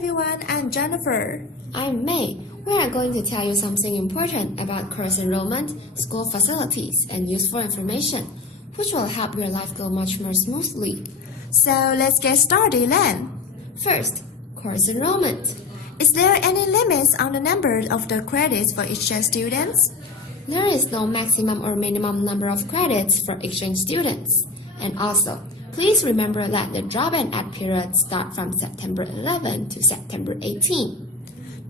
everyone, I'm Jennifer. I'm May. We are going to tell you something important about course enrollment, school facilities, and useful information, which will help your life go much more smoothly. So let's get started then. First, course enrollment. Is there any limits on the number of the credits for exchange students? There is no maximum or minimum number of credits for exchange students. And also, please remember that the drop and add periods start from September 11 to September 18.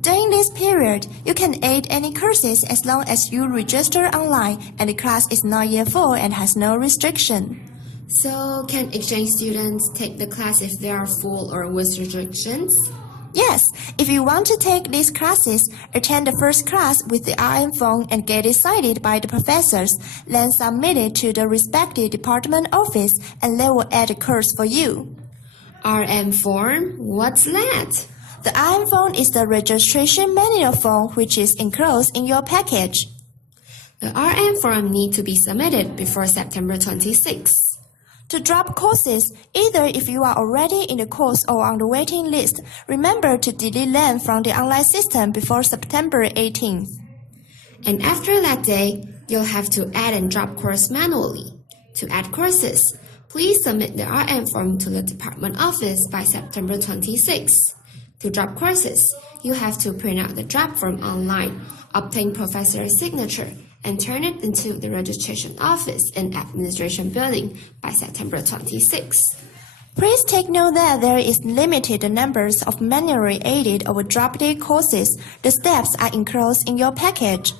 During this period, you can add any courses as long as you register online and the class is not yet full and has no restriction. So, can exchange students take the class if they are full or with restrictions? Yes, if you want to take these classes, attend the first class with the RM form and get it signed by the professors, then submit it to the respective department office and they will add a course for you. RM form? What's that? The RM form is the registration manual form which is enclosed in your package. The RM form need to be submitted before September 26. To drop courses, either if you are already in the course or on the waiting list, remember to delete them from the online system before September 18th. And after that day, you'll have to add and drop course manually. To add courses, please submit the RM form to the department office by September 26. To drop courses, you have to print out the drop form online, obtain professor's signature, and turn it into the registration office in administration building by September 26. Please take note that there is limited numbers of manually added or dropped courses. The steps are enclosed in your package.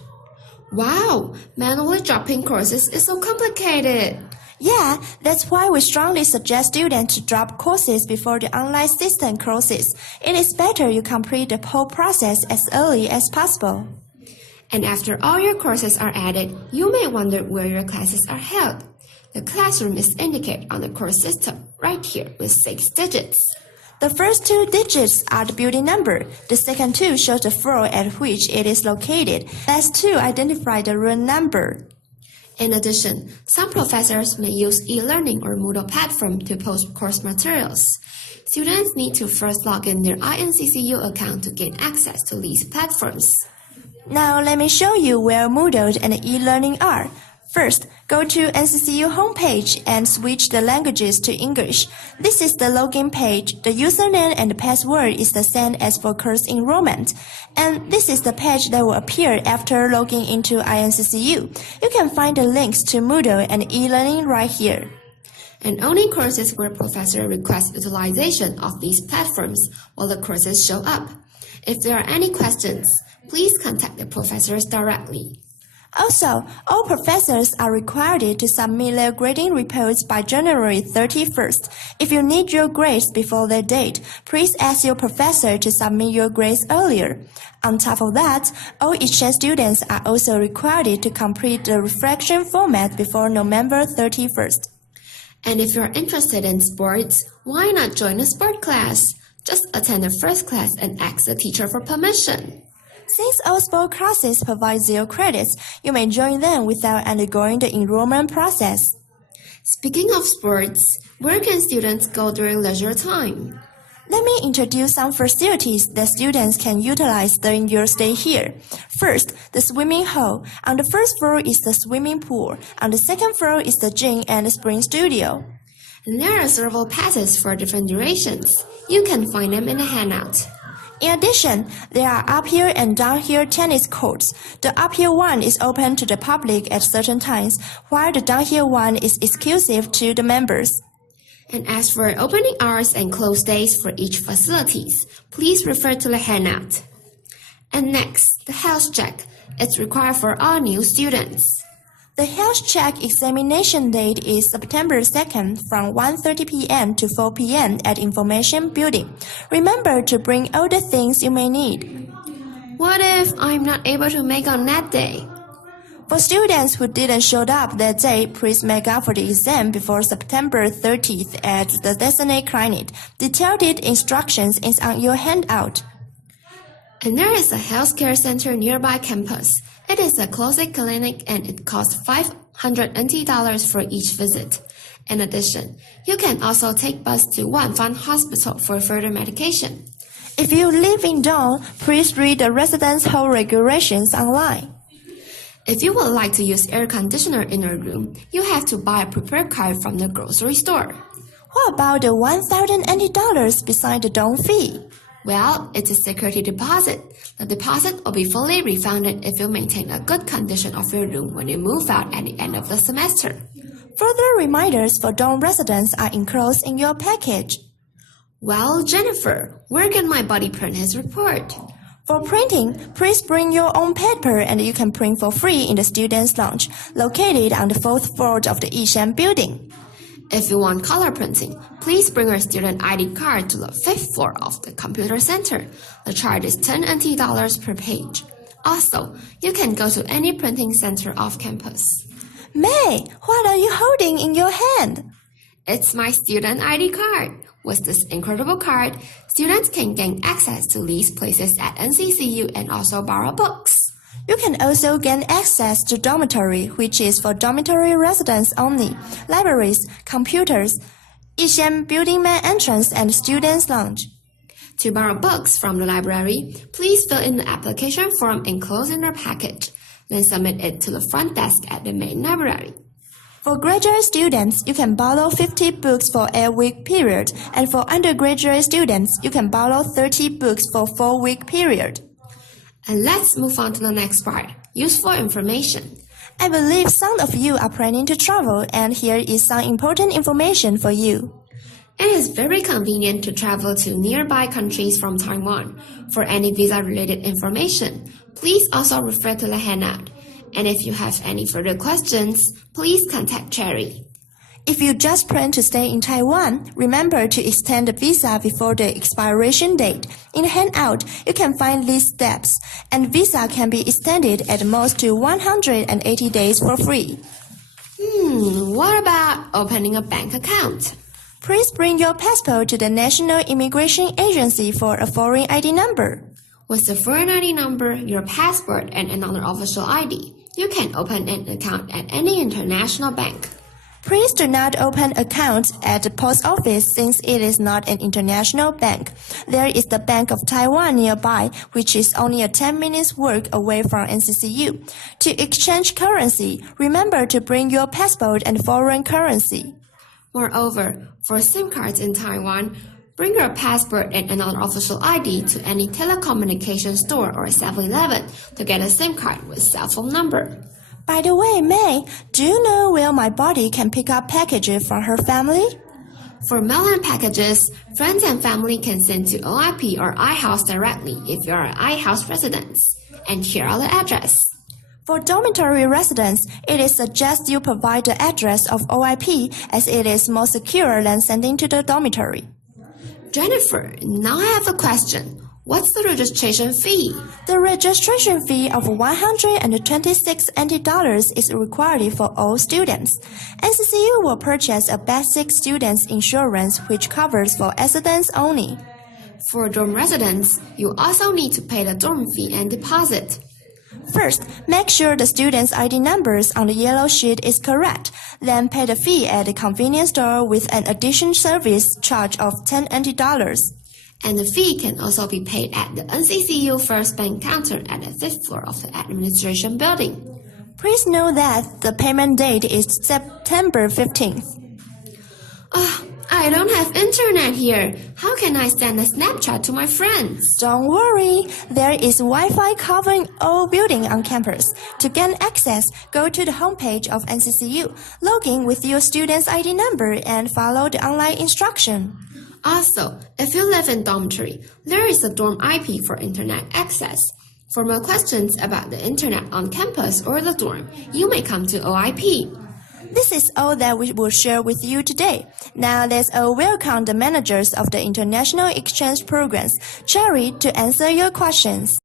Wow, manually dropping courses is so complicated. Yeah, that's why we strongly suggest students to drop courses before the online system closes. It is better you complete the whole process as early as possible. And after all your courses are added, you may wonder where your classes are held. The classroom is indicated on the course system right here with 6 digits. The first 2 digits are the building number. The second 2 shows the floor at which it is located. Last 2 identify the room number. In addition, some professors may use e-learning or Moodle platform to post course materials. Students need to first log in their INCCU account to gain access to these platforms. Now let me show you where Moodle and e-learning are. First, go to NCCU homepage and switch the languages to English. This is the login page. The username and the password is the same as for course enrollment. And this is the page that will appear after logging into INCCU. You can find the links to Moodle and e-learning right here. And only courses where professor requests utilization of these platforms will the courses show up. If there are any questions, please contact the professors directly. Also, all professors are required to submit their grading reports by January 31st. If you need your grades before that date, please ask your professor to submit your grades earlier. On top of that, all exchange students are also required to complete the reflection format before November 31st. And if you're interested in sports, why not join a sport class? Just attend the first class and ask the teacher for permission. Since all sport classes provide 0 credits, you may join them without undergoing the enrollment process. Speaking of sports, where can students go during leisure time? Let me introduce some facilities that students can utilize during your stay here. First, the swimming hall. On the first floor is the swimming pool. On the second floor is the gym and the spring studio. And there are several passes for different durations. You can find them in the handout. In addition, there are uphill and downhill tennis courts. The uphill one is open to the public at certain times, while the downhill one is exclusive to the members. And as for opening hours and close days for each facilities, please refer to the handout. And next, the health check. It's required for all new students. The health check examination date is September 2nd from 1:30 p.m. to 4 p.m. at Information Building. Remember to bring all the things you may need. What if I'm not able to make on that day? For students who didn't show up that day, please make up for the exam before September 30th at the designated clinic. Detailed instructions is on your handout. And there is a healthcare center nearby campus. It is a closed clinic and it costs $500 NT for each visit. In addition, you can also take bus to Wanfan Hospital for further medication. If you live in dorm, please read the residence hall regulations online. If you would like to use air conditioner in your room, you have to buy a prepaid card from the grocery store. What about the $1,080 beside the dorm fee? Well, it's a security deposit. The deposit will be fully refunded if you maintain a good condition of your room when you move out at the end of the semester. Further reminders for dorm residents are enclosed in your package. Well, Jennifer, where can my buddy print his report? For printing, please bring your own paper and you can print for free in the Students' Lounge, located on the 4th floor of the Yishan building. If you want color printing, please bring your student ID card to the 5th floor of the computer center. The charge is $10 NT per page. Also, you can go to any printing center off campus. May, what are you holding in your hand? It's my student ID card. With this incredible card, students can gain access to these places at NCCU and also borrow books. You can also gain access to dormitory, which is for dormitory residents only, libraries, computers, Yishan building main entrance and students' lounge. To borrow books from the library, please fill in the application form enclosed in your package, then submit it to the front desk at the main library. For graduate students, you can borrow 50 books for a 8-week period, and for undergraduate students, you can borrow 30 books for 4-week period. And let's move on to the next part, useful information. I believe some of you are planning to travel, and here is some important information for you. It is very convenient to travel to nearby countries from Taiwan. For any visa-related information, please also refer to the handout. And if you have any further questions, please contact Cherry. If you just plan to stay in Taiwan, remember to extend the visa before the expiration date. In the handout, you can find these steps, and visa can be extended at most to 180 days for free. What about opening a bank account? Please bring your passport to the National Immigration Agency for a foreign ID number. With the foreign ID number, your passport, and another official ID, you can open an account at any international bank. Please do not open accounts at the post office since it is not an international bank. There is the Bank of Taiwan nearby, which is only a 10 minutes walk away from NCCU. To exchange currency, remember to bring your passport and foreign currency. Moreover, for SIM cards in Taiwan, bring your passport and another official ID to any telecommunication store or 7-Eleven to get a SIM card with cell phone number. By the way, May, do you know where my buddy can pick up packages from her family? For mail-in packages, friends and family can send to OIP or iHouse directly if you are an iHouse resident. And here are the address. For dormitory residents, it is suggested you provide the address of OIP as it is more secure than sending to the dormitory. Jennifer, now I have a question. What's the registration fee? The registration fee of $126 NT is required for all students. NCCU will purchase a basic student's insurance which covers for residents only. For dorm residents, you also need to pay the dorm fee and deposit. First, make sure the student's ID numbers on the yellow sheet is correct. Then pay the fee at the convenience store with an additional service charge of $10 NT. And the fee can also be paid at the NCCU First Bank counter at the 5th floor of the administration building. Please know that the payment date is September 15th. I don't have internet here. How can I send a Snapchat to my friends? Don't worry, there is Wi-Fi covering all buildings on campus. To gain access, go to the homepage of NCCU, log in with your student's ID number and follow the online instruction. Also, if you live in dormitory, there is a dorm IP for internet access. For more questions about the internet on campus or the dorm, you may come to OIP. This is all that we will share with you today. Now let's all welcome the managers of the International Exchange Programs, Cherry, to answer your questions.